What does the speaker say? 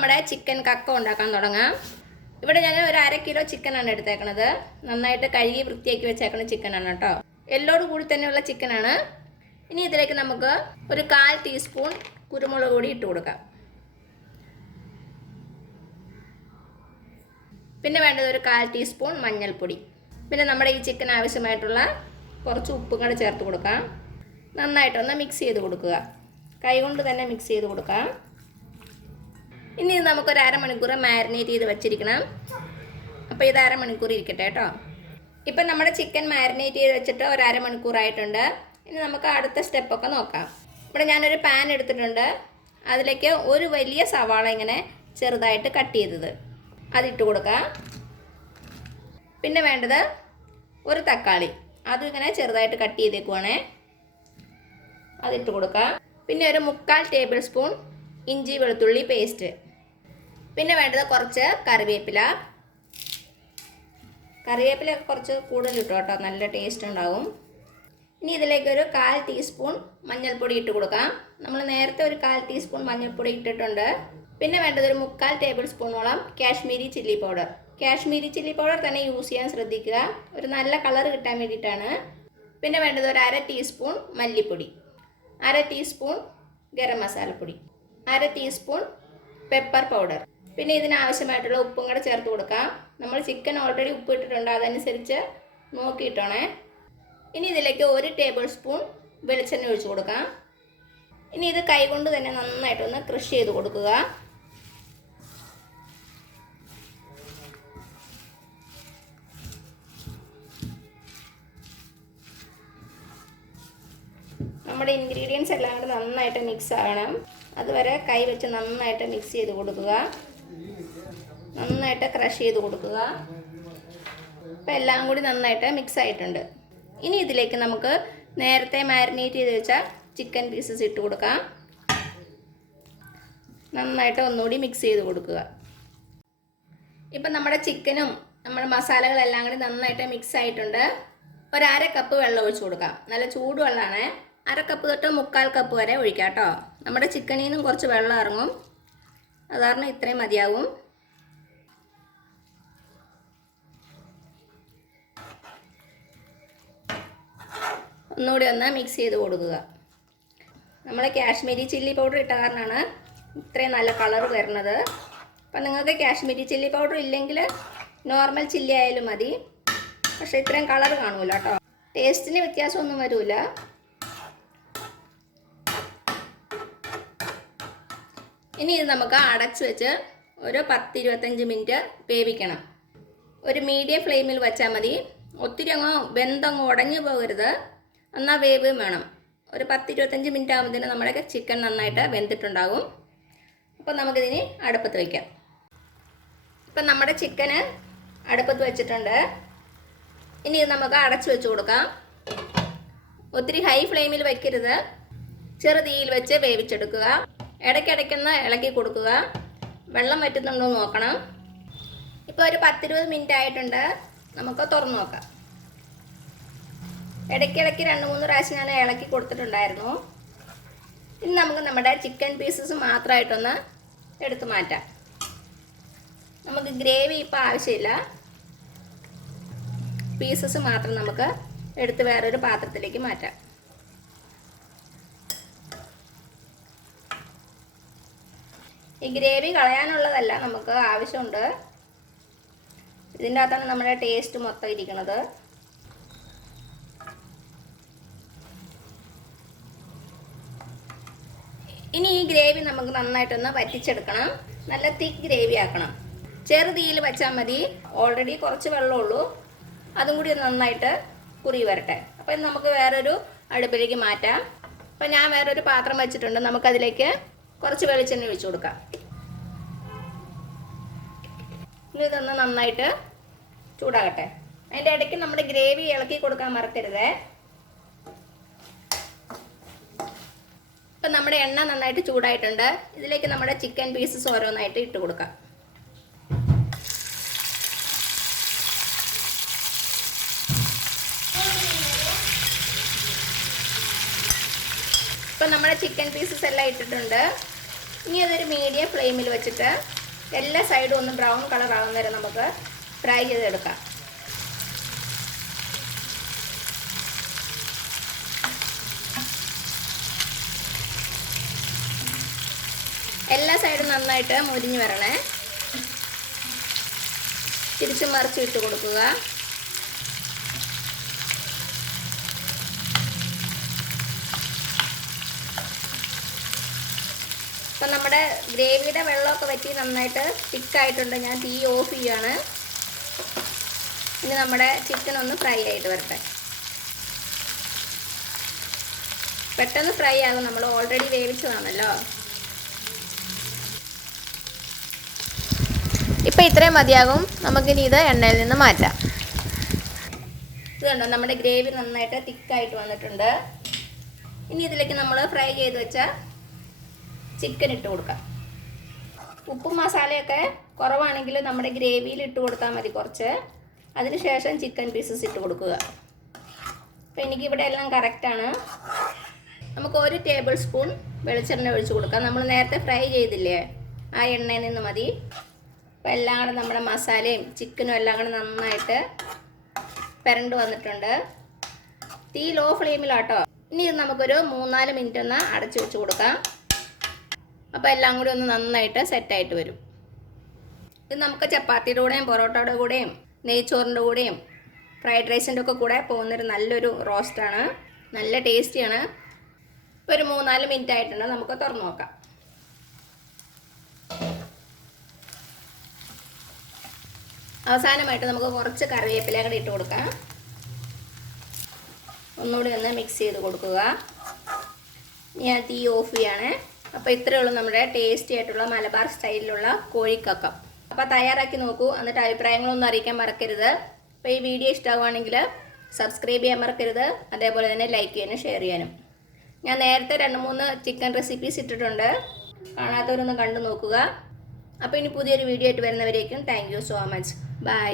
നമ്മുടെ ചിക്കൻ കക്ക ഉണ്ടാക്കാൻ തുടങ്ങാം. ഇവിടെ ഞാൻ ഒരു 1/2 കിലോ ചിക്കനാണ് എടുത്തേക്കണത്. നന്നായിട്ട് കഴുകി വൃത്തിയാക്കി വെച്ചേക്കണ ചിക്കനാണ് കേട്ടോ. എല്ലോട് കൂടി തന്നെയുള്ള ചിക്കനാണ്. ഇനി ഇതിലേക്ക് നമുക്ക് ഒരു 1/4 ടീസ്പൂൺ കുരുമുളക് പൊടി ഇട്ട് കൊടുക്കാം. പിന്നെ വേണ്ടത് ഒരു 1/4 ടീസ്പൂൺ മഞ്ഞൾപ്പൊടി. പിന്നെ നമ്മുടെ ഈ ചിക്കൻ ആവശ്യമായിട്ടുള്ള കുറച്ച് ഉപ്പും കൂടെ ചേർത്ത് കൊടുക്കാം. നന്നായിട്ടൊന്ന് മിക്സ് ചെയ്ത് കൊടുക്കുക. കൈകൊണ്ട് തന്നെ മിക്സ് ചെയ്ത് കൊടുക്കാം. ഇനി ഇത് നമുക്കൊരു 1/2 മണിക്കൂർ മാരിനേറ്റ് ചെയ്ത് വെച്ചിരിക്കണം. അപ്പോൾ ഇത് 1/2 മണിക്കൂർ ഇരിക്കട്ടെ കേട്ടോ. ഇപ്പം നമ്മുടെ ചിക്കൻ മാരിനേറ്റ് ചെയ്ത് വെച്ചിട്ട് ഒരു 1/2 മണിക്കൂറായിട്ടുണ്ട്. ഇനി നമുക്ക് അടുത്ത സ്റ്റെപ്പൊക്കെ നോക്കാം. ഇവിടെ ഞാനൊരു പാൻ എടുത്തിട്ടുണ്ട്. അതിലേക്ക് ഒരു വലിയ സവാള ഇങ്ങനെ ചെറുതായിട്ട് കട്ട് ചെയ്തത് അതിട്ട് കൊടുക്കാം. പിന്നെ വേണ്ടത് ഒരു തക്കാളി, അതും ഇങ്ങനെ ചെറുതായിട്ട് കട്ട് ചെയ്തേക്കുവാണേ, അതിട്ട് കൊടുക്കാം. പിന്നെ ഒരു 3/4 ടേബിൾ സ്പൂൺ ഇഞ്ചി വെളുത്തുള്ളി പേസ്റ്റ്. പിന്നെ വേണ്ടത് കുറച്ച് കറിവേപ്പില. കറിവേപ്പിലൊക്കെ കുറച്ച് കൂടുതൽ ഇട്ടു കേട്ടോ, നല്ല ടേസ്റ്റ് ഉണ്ടാവും. ഇനി ഇതിലേക്ക് ഒരു 1/4 ടീസ്പൂൺ മഞ്ഞൾപ്പൊടി ഇട്ട് കൊടുക്കാം. നമ്മൾ നേരത്തെ ഒരു 1/4 ടീസ്പൂൺ മഞ്ഞൾപ്പൊടി ഇട്ടിട്ടുണ്ട്. പിന്നെ വേണ്ടത് ഒരു 3/4 ടേബിൾ സ്പൂണോളം Kashmiri chilli powder. Kashmiri chilli powder തന്നെ യൂസ് ചെയ്യാൻ ശ്രദ്ധിക്കുക, ഒരു നല്ല കളർ കിട്ടാൻ വേണ്ടിയിട്ടാണ്. പിന്നെ വേണ്ടത് ഒരു 1/2 ടീസ്പൂൺ മല്ലിപ്പൊടി, 1/2 ടീസ്പൂൺ ഗരം മസാലപ്പൊടി, 1/2 ടീസ്പൂൺ പെപ്പർ പൗഡർ. പിന്നെ ഇതിനാവശ്യമായിട്ടുള്ള ഉപ്പും കൂടെ ചേർത്ത് കൊടുക്കാം. നമ്മൾ ചിക്കൻ ഓൾറെഡി ഉപ്പ് ഇട്ടിട്ടുണ്ട്, അതനുസരിച്ച് നോക്കിയിട്ടോണേ. ഇനി ഇതിലേക്ക് 1 ടേബിൾ സ്പൂൺ വെളിച്ചെണ്ണ ഒഴിച്ച് കൊടുക്കാം. ഇനി ഇത് കൈകൊണ്ട് തന്നെ നന്നായിട്ടൊന്ന് ക്രഷ് ചെയ്ത് കൊടുക്കുക. നമ്മുടെ ഇൻഗ്രീഡിയൻസ് എല്ലാം കൂടെ നന്നായിട്ട് മിക്സ് ആകണം. അതുവരെ കൈ വെച്ച് നന്നായിട്ട് മിക്സ് ചെയ്ത് കൊടുക്കുക, നന്നായിട്ട് ക്രഷ് ചെയ്ത് കൊടുക്കുക. അപ്പോൾ എല്ലാം കൂടി നന്നായിട്ട് മിക്സ് ആയിട്ടുണ്ട്. ഇനി ഇതിലേക്ക് നമുക്ക് നേരത്തെ മാരിനേറ്റ് ചെയ്ത് വെച്ച ചിക്കൻ പീസസ് ഇട്ട് കൊടുക്കാം. നന്നായിട്ട് ഒന്നുകൂടി മിക്സ് ചെയ്ത് കൊടുക്കുക. ഇപ്പം നമ്മുടെ ചിക്കനും നമ്മുടെ മസാലകളെല്ലാം കൂടി നന്നായിട്ട് മിക്സ് ആയിട്ടുണ്ട്. ഒരു 1/2 കപ്പ് വെള്ളം ഒഴിച്ച് കൊടുക്കാം. നല്ല ചൂടുവെള്ളമാണ്. 1/2 കപ്പ് തൊട്ട് 3/4 കപ്പ് വരെ ഒഴിക്കാം കേട്ടോ. നമ്മുടെ ചിക്കനിൽ നിന്നും കുറച്ച് വെള്ളം ഇറങ്ങും, അതാണ് ഇത്രയും മതിയാവും. ഒന്നുകൂടി ഒന്ന് മിക്സ് ചെയ്ത് കൊടുക്കുക. നമ്മൾ കാശ്മീരി ചില്ലി പൗഡർ ഇട്ട കാരണമാണ് ഇത്രയും നല്ല കളർ വരുന്നത്. അപ്പം നിങ്ങൾക്ക് കാശ്മീരി ചില്ലി പൗഡർ ഇല്ലെങ്കിൽ നോർമൽ ചില്ലി ആയാലും മതി. പക്ഷേ ഇത്രയും കളർ കാണൂല കേട്ടോ, ടേസ്റ്റിന് വ്യത്യാസമൊന്നും വരില്ല. ഇനി ഇത് നമുക്ക് അടച്ച് വെച്ച് ഒരു 10-25 മിനിറ്റ് വേവിക്കണം. ഒരു മീഡിയം ഫ്ലെയിമിൽ വെച്ചാൽ മതി. ഒത്തിരി വെന്തങ്ങ് ഉടഞ്ഞു പോകരുത്, എന്നാൽ വേവ് വേണം. ഒരു 10-25 മിനിറ്റ് ആകുമ്പോഴത്തേന് നമ്മുടെ ചിക്കൻ നന്നായിട്ട് വെന്തിട്ടുണ്ടാകും. അപ്പോൾ നമുക്കിതിന് അടുപ്പത്ത് വയ്ക്കാം. ഇപ്പം നമ്മുടെ ചിക്കന് അടുപ്പത്ത് വെച്ചിട്ടുണ്ട്. ഇനി ഇത് നമുക്ക് അടച്ച് വെച്ച് കൊടുക്കാം. ഒത്തിരി ഹൈ ഫ്ലെയിമിൽ വയ്ക്കരുത്, ചെറു തീയിൽ വെച്ച് വേവിച്ചെടുക്കുക. ഇടയ്ക്കിടയ്ക്കൊന്ന് ഇളക്കി കൊടുക്കുക. വെള്ളം വറ്റുന്നുണ്ടോ എന്ന് നോക്കണം. ഇപ്പോൾ ഒരു 10-20 മിനിറ്റ് ആയിട്ടുണ്ട്. നമുക്ക് തുറന്ന് നോക്കാം. ഇടയ്ക്കിടയ്ക്ക് 2-3 പ്രാവശ്യം ഞാൻ ഇളക്കി കൊടുത്തിട്ടുണ്ടായിരുന്നു. ഇനി നമുക്ക് നമ്മുടെ ചിക്കൻ പീസസ് മാത്രമായിട്ടൊന്ന് എടുത്ത് മാറ്റാം. നമുക്ക് ഗ്രേവി ഇപ്പോൾ ആവശ്യമില്ല, പീസസ് മാത്രം നമുക്ക് എടുത്ത് വേറൊരു പാത്രത്തിലേക്ക് മാറ്റാം. ഈ ഗ്രേവി കളയാനുള്ളതല്ല, നമുക്ക് ആവശ്യമുണ്ട്. ഇതിൻ്റെ അകത്താണ് നമ്മുടെ ടേസ്റ്റ് മൊത്തം ഇരിക്കുന്നത്. ഇനി ഈ ഗ്രേവി നമുക്ക് നന്നായിട്ടൊന്ന് വറ്റിച്ചെടുക്കണം. നല്ല തിക്ക് ഗ്രേവി ആക്കണം. ചെറു തീയിൽ വെച്ചാൽ മതി. ഓൾറെഡി കുറച്ച് വെള്ളമുള്ളൂ, അതും കൂടി നന്നായിട്ട് കുറി വരട്ടെ. അപ്പോൾ ഇത് നമുക്ക് വേറൊരു അടുപ്പിലേക്ക് മാറ്റാം. അപ്പോൾ ഞാൻ വേറൊരു പാത്രം വെച്ചിട്ടുണ്ട്. നമുക്കതിലേക്ക് കുറച്ച് വെളിച്ചെണ്ണ ഒഴിച്ചു കൊടുക്കാം. ഇനി ഇതൊന്ന് നന്നായിട്ട് ചൂടാകട്ടെ. അതിൻ്റെ ഇടയ്ക്ക് നമ്മുടെ ഗ്രേവി ഇളക്കി കൊടുക്കാൻ മറക്കരുതേ. ഇപ്പം നമ്മുടെ എണ്ണ നന്നായിട്ട് ചൂടായിട്ടുണ്ട്. ഇതിലേക്ക് നമ്മുടെ ചിക്കൻ പീസസ് ഓരോന്നായിട്ട് ഇട്ട് കൊടുക്കാം. ഇപ്പം നമ്മുടെ ചിക്കൻ പീസസ് എല്ലാം ഇട്ടിട്ടുണ്ട്. ഇനി അതൊരു മീഡിയം ഫ്ലെയിമിൽ വെച്ചിട്ട് എല്ലാ സൈഡും ഒന്ന് ബ്രൗൺ കളർ ആകുന്ന വരെ നമുക്ക് ഫ്രൈ ചെയ്തെടുക്കാം. എല്ലാ സൈഡും നന്നായിട്ട് മുരിഞ്ഞ് വരണേ. തിരിച്ചും മറിച്ചും ഇട്ട് കൊടുക്കുക. അപ്പം നമ്മുടെ ഗ്രേവിയുടെ വെള്ളമൊക്കെ വറ്റി നന്നായിട്ട് തിക്കായിട്ടുണ്ട്. ഞാൻ തീ ഓഫ് ചെയ്യുകയാണ്. ഇനി നമ്മുടെ ചിക്കൻ ഒന്ന് ഫ്രൈ ആയിട്ട് വരട്ടെ. പെട്ടെന്ന് ഫ്രൈ ആകും, നമ്മൾ ഓൾറെഡി വേവിച്ചതാണല്ലോ. ഇപ്പം ഇത്രയും മതിയാകും. നമുക്കിനി ഇത് എണ്ണയിൽ നിന്ന് മാറ്റാം. ഇത് കണ്ടോ, നമ്മുടെ ഗ്രേവി നന്നായിട്ട് തിക്കായിട്ട് വന്നിട്ടുണ്ട്. ഇനി ഇതിലേക്ക് നമ്മൾ ഫ്രൈ ചെയ്ത് വെച്ച ചിക്കൻ ഇട്ട് കൊടുക്കാം. ഉപ്പും മസാലയൊക്കെ കുറവാണെങ്കിൽ നമ്മുടെ ഗ്രേവിയിൽ ഇട്ട് കൊടുത്താൽ മതി കുറച്ച്. അതിനുശേഷം ചിക്കൻ പീസസ് ഇട്ട് കൊടുക്കുക. അപ്പോൾ എനിക്കിവിടെ എല്ലാം കറക്റ്റാണ്. നമുക്ക് 1 ടേബിൾ സ്പൂൺ വെളിച്ചെണ്ണ ഒഴിച്ച് കൊടുക്കാം. നമ്മൾ നേരത്തെ ഫ്രൈ ചെയ്തില്ലേ, ആ എണ്ണയിൽ നിന്ന് മതി. അപ്പോൾ എല്ലാം കൂടെ നമ്മുടെ മസാലയും ചിക്കനും എല്ലാം കൂടെ നന്നായിട്ട് പെരണ്ട് വന്നിട്ടുണ്ട്. തീ ലോ ഫ്ലെയിമിലാട്ടോ. ഇനി ഇത് നമുക്കൊരു 3-4 മിനിറ്റ് ഒന്ന് അടച്ചു വെച്ച് കൊടുക്കാം. അപ്പോൾ എല്ലാം കൂടി ഒന്ന് നന്നായിട്ട് സെറ്റായിട്ട് വരും. ഇത് നമുക്ക് ചപ്പാത്തിയുടെ കൂടെയും പൊറോട്ടയുടെ കൂടെയും നെയ്ച്ചോറിൻ്റെ കൂടെയും ഫ്രൈഡ് റൈസിൻ്റെ ഒക്കെ കൂടെ പോകുന്നൊരു നല്ലൊരു റോസ്റ്റാണ്. നല്ല ടേസ്റ്റിയാണ്. ഇപ്പോൾ ഒരു 3-4 മിനിറ്റ് ആയിട്ടുണ്ട്. നമുക്ക് തുറന്ന് നോക്കാം. അവസാനമായിട്ട് നമുക്ക് കുറച്ച് കറിവേപ്പില കൂടി ഇട്ട് കൊടുക്കാം. ഒന്നുകൂടി ഒന്ന് മിക്സ് ചെയ്ത് കൊടുക്കുക. ഞാൻ തീ ഓഫ് ചെയ്യാണ്. അപ്പോൾ ഇത്രയേ ഉള്ളൂ നമ്മുടെ ടേസ്റ്റി ആയിട്ടുള്ള മലബാർ സ്റ്റൈലിലുള്ള കോഴിക്കക്കം. അപ്പോൾ തയ്യാറാക്കി നോക്കൂ. എന്നിട്ട് അഭിപ്രായങ്ങളൊന്നും അറിയിക്കാൻ മറക്കരുത്. അപ്പോൾ ഈ വീഡിയോ ഇഷ്ടമാവുകയാണെങ്കിൽ സബ്സ്ക്രൈബ് ചെയ്യാൻ മറക്കരുത്. അതേപോലെ തന്നെ ലൈക്ക് ചെയ്യാനും ഷെയർ ചെയ്യാനും. ഞാൻ നേരത്തെ 2-3 ചിക്കൻ റെസിപ്പീസ് ഇട്ടിട്ടുണ്ട്. കാണാത്തവരൊന്ന് കണ്ടു നോക്കുക. അപ്പോൾ ഇനി പുതിയൊരു വീഡിയോ ആയിട്ട് വരുന്നവരേക്കും thank you so much. By.